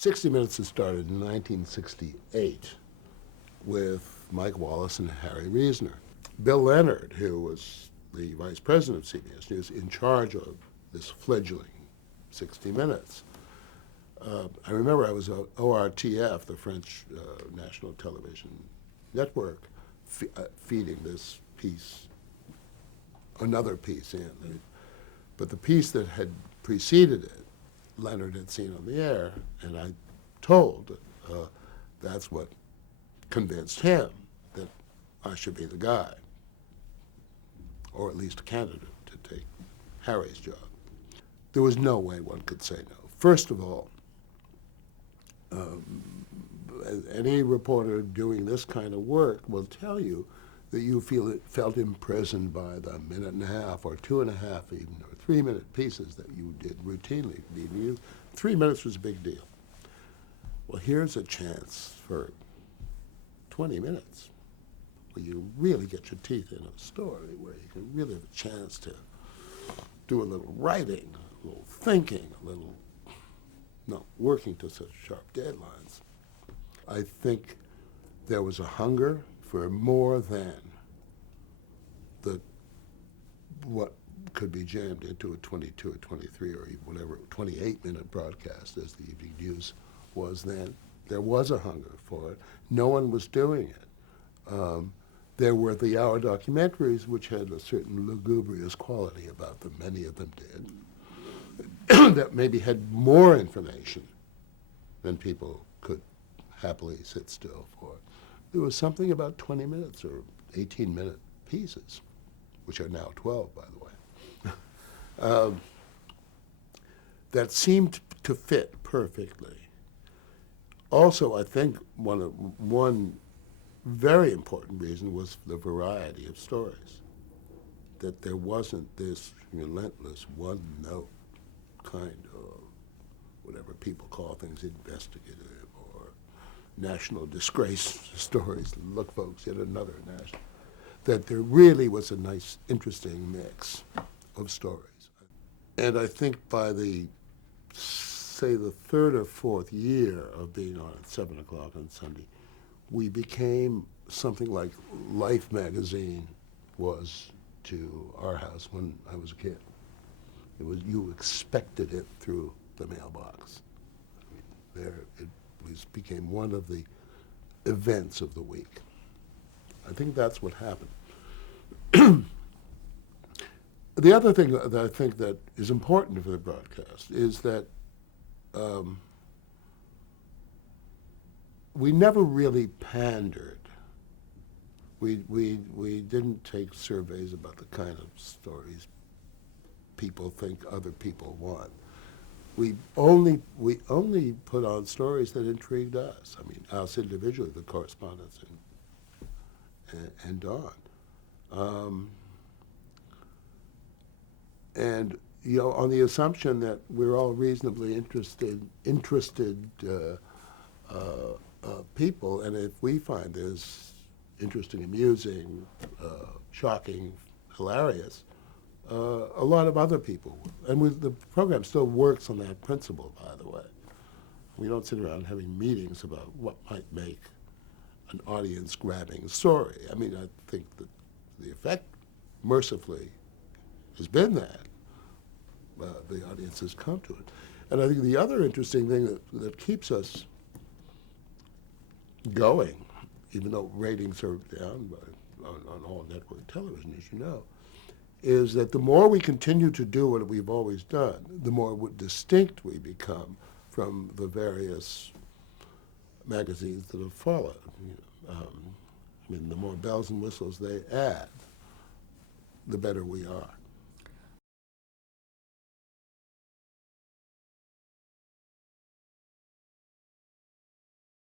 60 Minutes had started in 1968 with Mike Wallace and Harry Reasoner. Bill Leonard, who was the vice president of CBS News, in charge of this fledgling 60 Minutes. I remember I was ORTF, the French national television network, feeding this piece, another piece in. But the piece that had preceded it, Leonard had seen on the air, and I told that's what convinced him that I should be the guy, or at least a candidate to take Harry's job. There was no way one could say no. First of all, any reporter doing this kind of work will tell you that you felt imprisoned by the minute and a half or 2.5 even, or 3-minute pieces that you did routinely. 3 minutes was a big deal. Well, here's a chance for 20 minutes where you really get your teeth in a story, where you can really have a chance to do a little writing, a little thinking, a little not working to such sharp deadlines. I think there was a hunger for more than what could be jammed into a 22 or 23 or even whatever 28-minute broadcast as the evening news was then. There was a hunger for it. No one was doing it. There were the hour documentaries, which had a certain lugubrious quality about them. Many of them did. That maybe had more information than people could happily sit still for. There was something about 20 minutes or 18-minute pieces, which are now 12, by the way, that seemed to fit perfectly. Also, I think one very important reason was the variety of stories, that there wasn't this relentless one-note kind of whatever people call things investigative or national disgrace stories. Look, folks, yet another national. That there really was a nice, interesting mix of stories. And I think by the third or fourth year of being on at 7 o'clock on Sunday, we became something like Life magazine was to our house when I was a kid. You expected it through the mailbox. It became one of the events of the week. I think that's what happened. The other thing that I think that is important for the broadcast is that we never really pandered. We didn't take surveys about the kind of stories people think other people want. We only put on stories that intrigued us. I mean, us individually, the correspondents and Dawn. And on the assumption that we're all reasonably interested people, and if we find this interesting, amusing, shocking, hilarious, a lot of other people will. And the program still works on that principle, by the way. We don't sit around having meetings about what might make an audience-grabbing story. I mean, I think that the effect, mercifully, has been that. The audience has come to it. And I think the other interesting thing that keeps us going, even though ratings are down on all network television, as you know, is that the more we continue to do what we've always done, the more distinct we become from the various magazines that have followed. I mean, the more bells and whistles they add, the better we are.